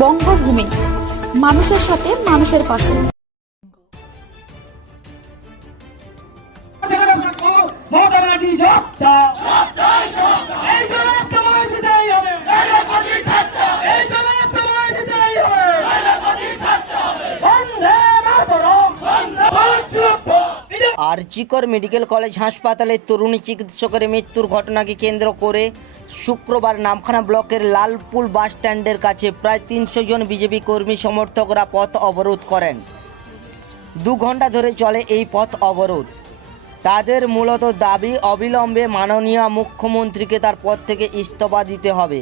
বঙ্গভূমি, মানুষের সাথে মানুষের পাশে। আরজিকর মেডিকেল কলেজ হাসপাতালে তরুণী চিকিৎসকের মৃত্যুর ঘটনাকে কেন্দ্র করে শুক্রবার নামখানা ব্লকের লালপুল বাস স্ট্যান্ডের কাছে প্রায় 300 জন বিজেপি কর্মী সমর্থকরা পথ অবরোধ করেন। 2 ঘন্টা ধরে চলে এই পথ অবরোধ। তাদের মূলত দাবি অবিলম্বে মাননীয় মুখ্যমন্ত্রীকে তার পদ থেকে ইস্তফা দিতে হবে।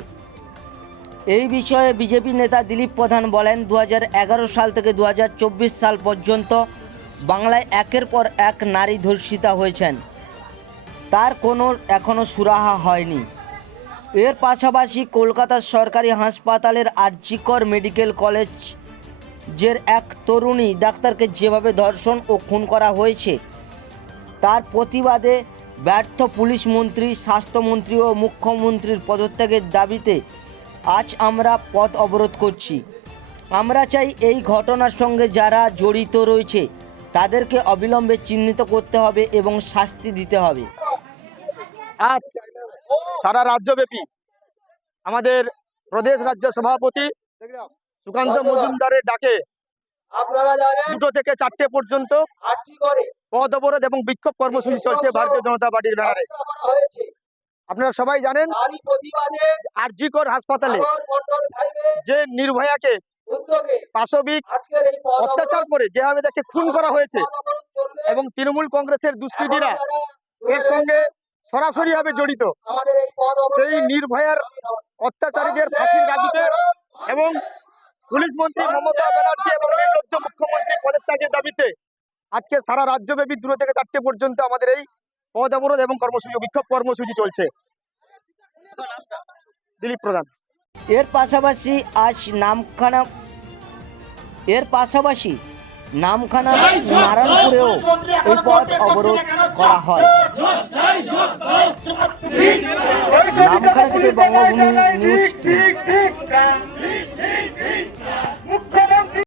এই বিষয়ে বিজেপি নেতা দিলীপ প্রধান বলেন, 2011 সাল থেকে 2024 সাল পর্যন্ত বাংলায় একের পর এক নারী ধর্ষিতা হয়েছেন, তার কোনো এখনও সুরাহা হয়নি। এর পাশাপাশি কলকাতার সরকারি হাসপাতালের আরজিকর মেডিকেল কলেজের এক তরুণী ডাক্তারকে যেভাবে ধর্ষণ ও খুন করা হয়েছে তার প্রতিবাদে ব্যর্থ পুলিশ মন্ত্রী, স্বাস্থ্যমন্ত্রী ও মুখ্যমন্ত্রীর পদত্যাগের দাবিতে আজ আমরা পথ অবরোধ করছি। আমরা চাই এই ঘটনার সঙ্গে যারা জড়িত রয়েছে তাদেরকে অবিলম্বে চিহ্নিত করতে হবে এবং শাস্তি দিতে হবে। আজ সারা রাজ্যব্যাপী আমাদের প্রদেশ রাজ্য সভাপতি সুকান্ত মজুমদারের ডাকে 2 থেকে 4টে পর্যন্ত পথ অবরোধ এবং বিক্ষোভ কর্মসূচি চলছে ভারতীয় জনতা পার্টির ব্যানারে। আপনারা সবাই জানেন, আরজিকর হাসপাতালে যে নির্ভয়াকে পাশবিক অত্যাচার করে যেভাবে তাকে খুন করা হয়েছে এবং তৃণমূল কংগ্রেসের দুষ্কৃতীরা এর সঙ্গে সরাসরিভাবে জড়িত, সেই নির্ভয়ার অত্যাচারীদের ফাঁসির দাবিতে এবং পুলিশ মন্ত্রী মমতা ব্যানার্জি এবং নির্লজ্জ মুখ্যমন্ত্রী পদত্যাগের দাবিতে আজকে সারা রাজ্যব্যাপী 2 থেকে 4টে পর্যন্ত আমাদের এই পথ অবরোধ এবং কর্মসূচি বিক্ষোভ কর্মসূচি চলছে। দিলীপ প্রধান। এর পাশাপাশি নামখানা নারায়ণপুরেও এই পথ অবরোধ করা হয়। নামখানা থেকে বঙ্গভূমি নিউজ।